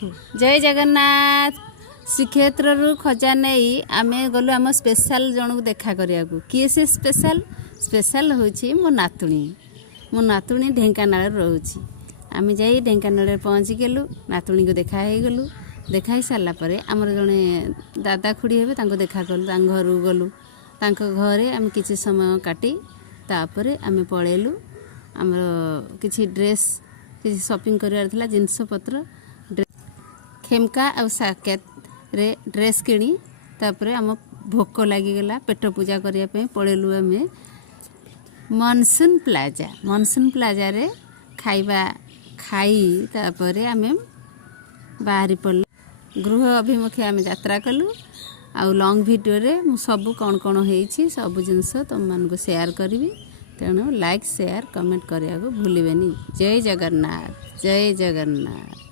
जय जगन्नाथ श्रीक्षेत्र रु खजा नहीं आम गलु आम स्पेशल जन को देखा करिया किए से स्पेशल होची मो नातुणी ढेंकानाल रोची आम जाई ढेंकानाल पहुँची गलु नातुणी को देखा हो गलु देखा ही सारा पर आमर जड़े दादा खुड़ी हे देखा कलु घर गलु घरे आम किसी समय काटी तापर आम पलैलु आमर किसी ड्रेस किसी शॉपिंग कर जिनस पत्र खेमका और साकेत रे ड्रेस किणी तापर आम भोक लगिगला पेट पूजा करने पलैलु आम मनसून प्लाजा रे खाइबा खाई तापर आम बाहरी पड़ल गृह अभिमुखे आम यात्रा कलु आउ लॉन्ग वीडियो रे मु सब कौन कौन होइछि सब जिनस तुम मान को शेयर करी तेणु लाइक शेयर कमेंट करने को भूलिबेनी। जय जगन्नाथ जय जगन्नाथ।